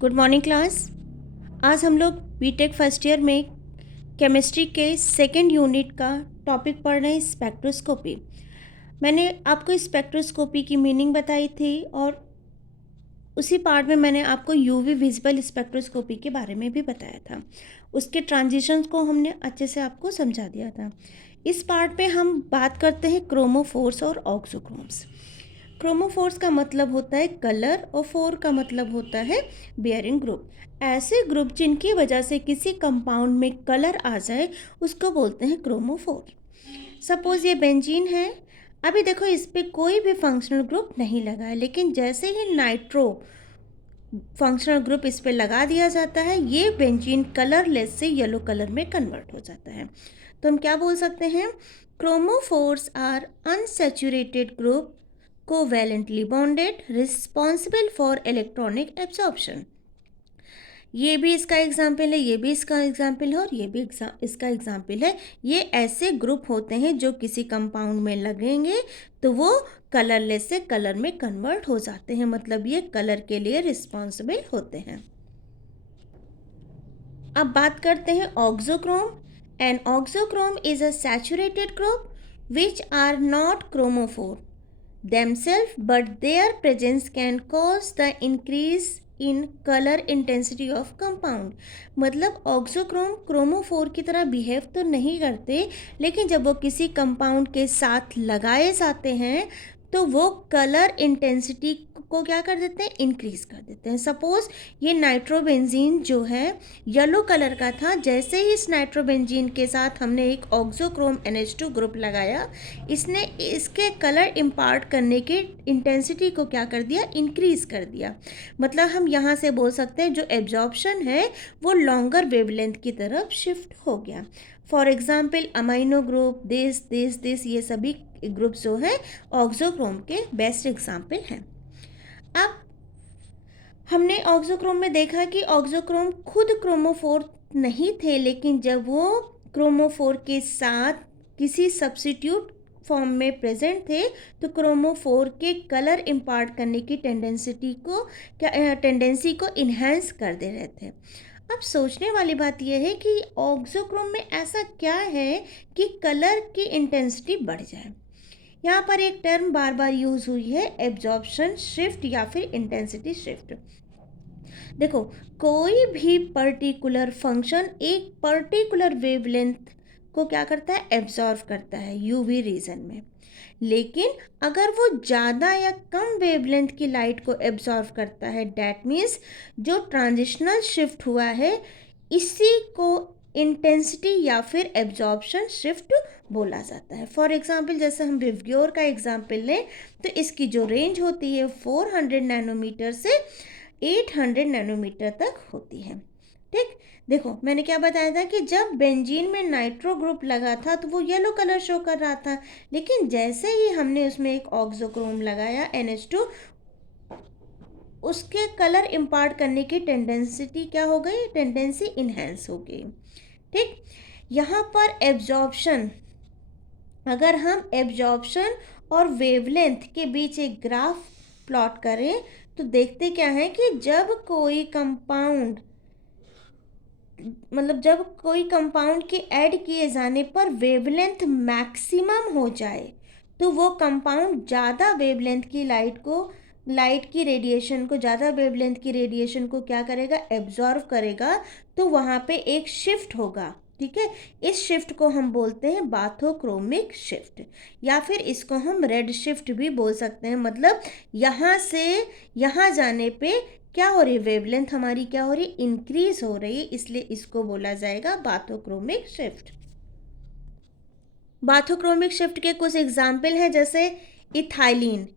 Good morning class. आज हम लोग बीटेक फर्स्ट ईयर में केमिस्ट्री के सेकेंड यूनिट का टॉपिक पढ़ रहे हैं, स्पेक्ट्रोस्कोपी। मैंने आपको स्पेक्ट्रोस्कोपी की मीनिंग बताई थी और उसी पार्ट में मैंने आपको यूवी विजिबल स्पेक्ट्रोस्कोपी के बारे में भी बताया था। उसके ट्रांजिशंस को हमने अच्छे से आपको समझा दिया था। इस पार्ट में हम बात करते हैं क्रोमोफोर्स और ऑक्सोक्रोम्स। क्रोमोफोर्स का मतलब होता है कलर और फोर का मतलब होता है बेयरिंग ग्रुप। ऐसे ग्रुप जिनकी वजह से किसी कंपाउंड में कलर आ जाए उसको बोलते हैं क्रोमोफोर। सपोज ये बेंजीन है। अभी देखो इस पर कोई भी फंक्शनल ग्रुप नहीं लगा है, लेकिन जैसे ही नाइट्रो फंक्शनल ग्रुप इस पर लगा दिया जाता है ये बेंजीन कलरलेस से येलो कलर में कन्वर्ट हो जाता है। तो हम क्या बोल सकते हैं? Chromophores are unsaturated group covalently bonded responsible for electronic absorption. ये भी इसका एग्जाम्पल है, ये भी इसका एग्जाम्पल है और ये भी इसका एग्जाम्पल है। ये ऐसे ग्रुप होते हैं जो किसी कंपाउंड में लगेंगे तो वो कलरलेस से कलर में कन्वर्ट हो जाते हैं, मतलब ये कलर के लिए रिस्पॉन्सिबल होते हैं। अब बात करते हैं auxochrome. An auxochrome is a saturated group which are not chromophore themselves, but their presence can cause the increase in color intensity of compound। मतलब ऑक्सोक्रोम क्रोमोफोर की तरह बिहेव तो नहीं करते, लेकिन जब वो किसी कंपाउंड के साथ लगाए जाते हैं तो वो कलर इंटेंसिटी को क्या कर देते हैं? इंक्रीज कर देते हैं। सपोज ये नाइट्रोबेंजीन जो है येलो कलर का था, जैसे ही इस नाइट्रोबेंजीन के साथ हमने एक ऑक्सोक्रोम NH2 ग्रुप लगाया, इसने इसके कलर इम्पार्ट करने की इंटेंसिटी को क्या कर दिया? इंक्रीज कर दिया। मतलब हम यहाँ से बोल सकते हैं जो एब्जॉर्प्शन है वो लॉन्गर वेवलेंथ की तरफ शिफ्ट हो गया। For example amino group, this ये सभी ग्रुप जो है ऑक्सोक्रोम के बेस्ट एग्जाम्पल हैं। अब हमने ऑक्सोक्रोम में देखा कि ऑक्सोक्रोम खुद क्रोमोफोर नहीं थे, लेकिन जब वो क्रोमोफोर के साथ किसी सब्स्टिट्यूट फॉर्म में प्रेजेंट थे तो क्रोमोफोर के कलर इम्पार्ट करने की टेंडेंसी को इन्हेंस कर दे रहे थे। अब सोचने वाली बात यह है कि ऑक्सोक्रोम में ऐसा क्या है कि कलर की इंटेंसिटी बढ़ जाए। यहाँ पर एक टर्म बार बार यूज हुई है, एब्जॉर्प्शन शिफ्ट या फिर इंटेंसिटी शिफ्ट। देखो, कोई भी पर्टिकुलर फंक्शन एक पर्टिकुलर वेवलेंथ को क्या करता है? एब्जॉर्व करता है यूवी रीजन में। लेकिन अगर वो ज़्यादा या कम वेवलेंथ की लाइट को एब्जॉर्व करता है, डैट मीन्स जो ट्रांजिशनल शिफ्ट हुआ है इसी को इंटेंसिटी या फिर एब्जॉर्प्शन शिफ्ट बोला जाता है। फॉर एग्जाम्पल जैसे हम विवग्योर का एग्जाम्पल लें तो इसकी जो रेंज होती है 400 नैनोमीटर से 800 नैनोमीटर तक होती है। ठीक, देखो मैंने क्या बताया था कि जब बेंजीन में नाइट्रो ग्रुप लगा था तो वो येलो कलर शो कर रहा था, लेकिन जैसे ही हमने उसमें एक ऑक्सोक्रोम लगाया NH2, उसके कलर इम्पार्ट करने की टेंडेंसी क्या हो गई? टेंडेंसी इन्हेंस हो गई। ठीक, यहाँ पर एब्जॉर्प्शन, अगर हम एब्जॉर्प्शन और वेवलेंथ के बीच एक ग्राफ प्लॉट करें तो देखते क्या है कि जब कोई कंपाउंड के ऐड किए जाने पर वेवलेंथ मैक्सिमम हो जाए तो वो कंपाउंड ज़्यादा वेवलेंथ की ज़्यादा वेवलेंथ की रेडिएशन को क्या करेगा? एब्जॉर्व करेगा। तो वहाँ पे एक शिफ्ट होगा। ठीक है, इस शिफ्ट को हम बोलते हैं बाथोक्रोमिक शिफ्ट, या फिर इसको हम रेड शिफ्ट भी बोल सकते हैं। मतलब यहाँ से यहाँ जाने पे क्या हो रही है? वेवलेंथ हमारी क्या हो रही है? इंक्रीज हो रही है, इसलिए इसको बोला जाएगा बाथोक्रोमिक शिफ्ट। बाथोक्रोमिक शिफ्ट के कुछ एग्जाम्पल हैं, जैसे इथाइलिन,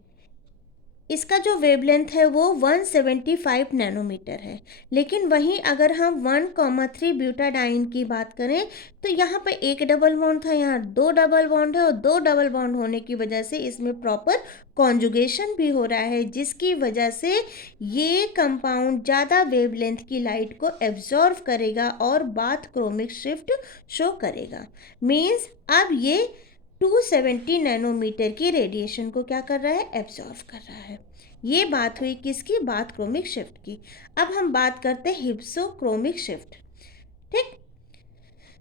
इसका जो वेवलेंथ है वो 175 नैनोमीटर है। लेकिन वहीं अगर हम 1,3 ब्यूटाडाइन की बात करें तो यहाँ पे एक डबल बॉन्ड था, यहाँ 2 डबल बॉन्ड है, और 2 डबल बॉन्ड होने की वजह से इसमें प्रॉपर कॉन्जुगेशन भी हो रहा है, जिसकी वजह से ये कंपाउंड ज़्यादा वेवलेंथ की लाइट को एब्जॉर्व करेगा और बाथक्रोमिक शिफ्ट शो करेगा। मीन्स अब ये 270 नैनोमीटर की रेडिएशन को क्या कर रहा है? एब्जॉर्व कर रहा है। ये बात हुई किसकी, बात क्रोमिक शिफ्ट की। अब हम बात करते हैं हिप्सोक्रोमिक शिफ्ट। ठीक,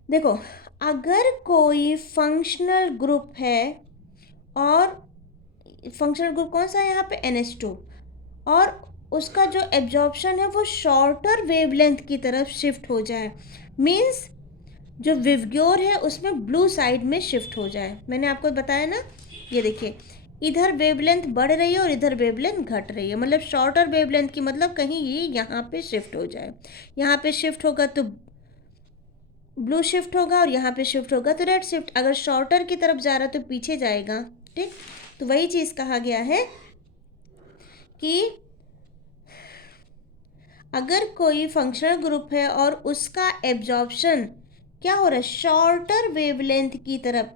देखो, अगर कोई फंक्शनल ग्रुप है और फंक्शनल ग्रुप कौन सा है यहाँ पे, NH2, और उसका जो एब्जॉर्प्शन है वो शॉर्टर वेवलेंथ की तरफ शिफ्ट हो जाए, मीन्स जो विवग्योर है उसमें ब्लू साइड में शिफ्ट हो जाए। मैंने आपको बताया ना, ये देखिए, इधर वेवलेंथ बढ़ रही है और इधर वेवलेंथ घट रही है, मतलब शॉर्टर वेवलेंथ की मतलब कहीं ये यहाँ पे शिफ्ट हो जाए। यहाँ पे शिफ्ट होगा तो ब्लू शिफ्ट होगा और यहाँ पे शिफ्ट होगा तो रेड शिफ्ट। अगर शॉर्टर की तरफ जा रहा है तो पीछे जाएगा। ठीक, तो वही चीज़ कहा गया है कि अगर कोई फंक्शनल ग्रुप है और उसका एब्जॉर्प्शन क्या हो रहा है, शॉर्टर वेवलेंथ की तरफ,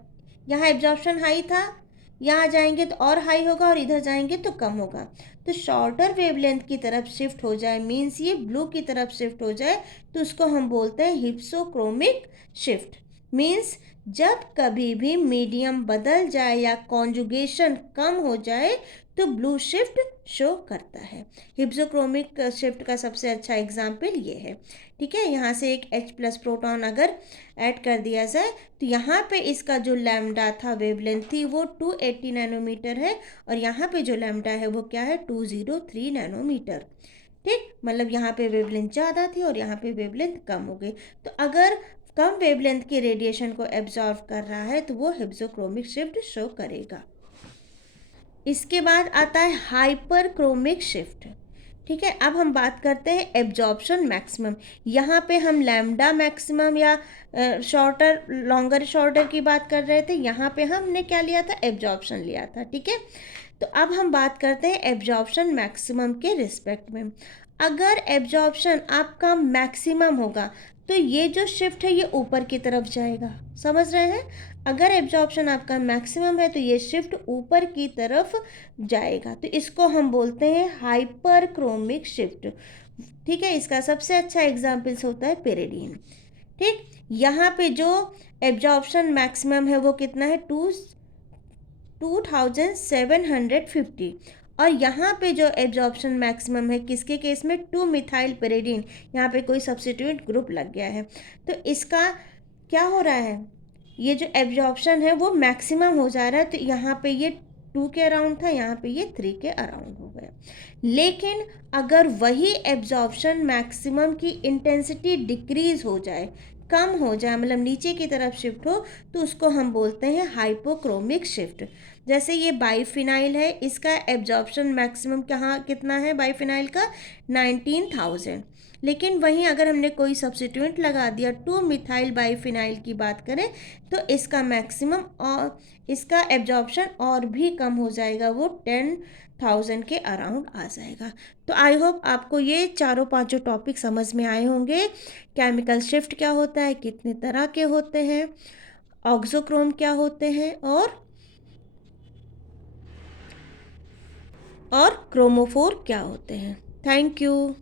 यहाँ एब्जॉर्प्शन हाई था, यहाँ जाएंगे तो और हाई होगा और इधर जाएंगे तो कम होगा, तो शॉर्टर वेवलेंथ की तरफ शिफ्ट हो जाए, मीन्स ये ब्लू की तरफ शिफ्ट हो जाए, तो उसको हम बोलते हैं हिप्सोक्रोमिक शिफ्ट। मीन्स जब कभी भी मीडियम बदल जाए या कॉन्जुगेशन कम हो जाए तो ब्लू शिफ्ट शो करता है। हिप्सोक्रोमिक शिफ्ट का सबसे अच्छा एग्जाम्पल ये है। ठीक है, यहाँ से एक H+ प्रोटॉन अगर ऐड कर दिया जाए तो यहाँ पे इसका जो लैम्डा था, वेवलेंथ थी, वो 280 नैनोमीटर है और यहाँ पे जो लैम्डा है वो क्या है, 203 नैनोमीटर। ठीक, मतलब यहाँ पे वेवलेंथ ज़्यादा थी और यहाँ पे वेवलेंथ कम हो गई। तो अगर कम वेवलेंथ के रेडिएशन को एब्जॉर्व कर रहा है तो वो हिप्सोक्रोमिक शिफ्ट शो करेगा। इसके बाद आता है हाइपरक्रोमिक शिफ्ट। ठीक है, अब हम बात करते हैं एब्जॉर्प्शन मैक्सिमम। यहाँ पे हम लैम्डा मैक्सिमम या शॉर्टर लॉन्गर शॉर्टर की बात कर रहे थे, यहाँ पे हमने क्या लिया था, एब्जॉर्प्शन लिया था। ठीक है, तो अब हम बात करते हैं एब्जॉर्प्शन मैक्सिमम के रिस्पेक्ट में। अगर एब्जॉर्प्शन आपका मैक्सिमम होगा तो ये जो शिफ्ट है ये ऊपर की तरफ जाएगा, समझ रहे हैं। अगर एब्जॉर्प्शन आपका मैक्सिमम है तो ये शिफ्ट ऊपर की तरफ जाएगा, तो इसको हम बोलते हैं हाइपरक्रोमिक शिफ्ट। ठीक है, इसका सबसे अच्छा एग्जाम्पल्स होता है पेरिडीन। ठीक, यहाँ पे जो एब्जॉर्प्शन मैक्सिमम है वो कितना है, 2750, और यहाँ पे जो एब्जॉर्प्शन मैक्सिमम है किसके केस में, 2 मिथाइल पेरिडीन, यहाँ पे कोई सब्स्टिट्यूट ग्रुप लग गया है, तो इसका क्या हो रहा है, ये जो एब्जॉर्प्शन है वो मैक्सिमम हो जा रहा है, तो यहाँ पे ये 2 के अराउंड था, यहाँ पे ये 3 के अराउंड हो गया। लेकिन अगर वही एब्जॉर्प्शन मैक्सिमम की इंटेंसिटी डिक्रीज हो जाए, कम हो जाए, मतलब नीचे की तरफ शिफ्ट हो, तो उसको हम बोलते हैं हाइपोक्रोमिक शिफ्ट। जैसे ये बाइफिनाइल है, इसका एब्जॉर्प्शन मैक्सिमम कहाँ कितना है बाइफिनाइल का, 19,000। लेकिन वहीं अगर हमने कोई सब्स्टिट्यूएंट लगा दिया, 2 मिथाइल बाइफिनाइल की बात करें, तो इसका मैक्सिमम और इसका एब्जॉर्प्शन और भी कम हो जाएगा, वो 10,000 के अराउंड आ जाएगा। तो आई होप आपको ये चारों पांचों टॉपिक समझ में आए होंगे। केमिकल शिफ्ट क्या होता है, कितने तरह के होते हैं, ऑक्सोक्रोम क्या होते हैं, और क्रोमोफोर क्या होते हैं। Thank you.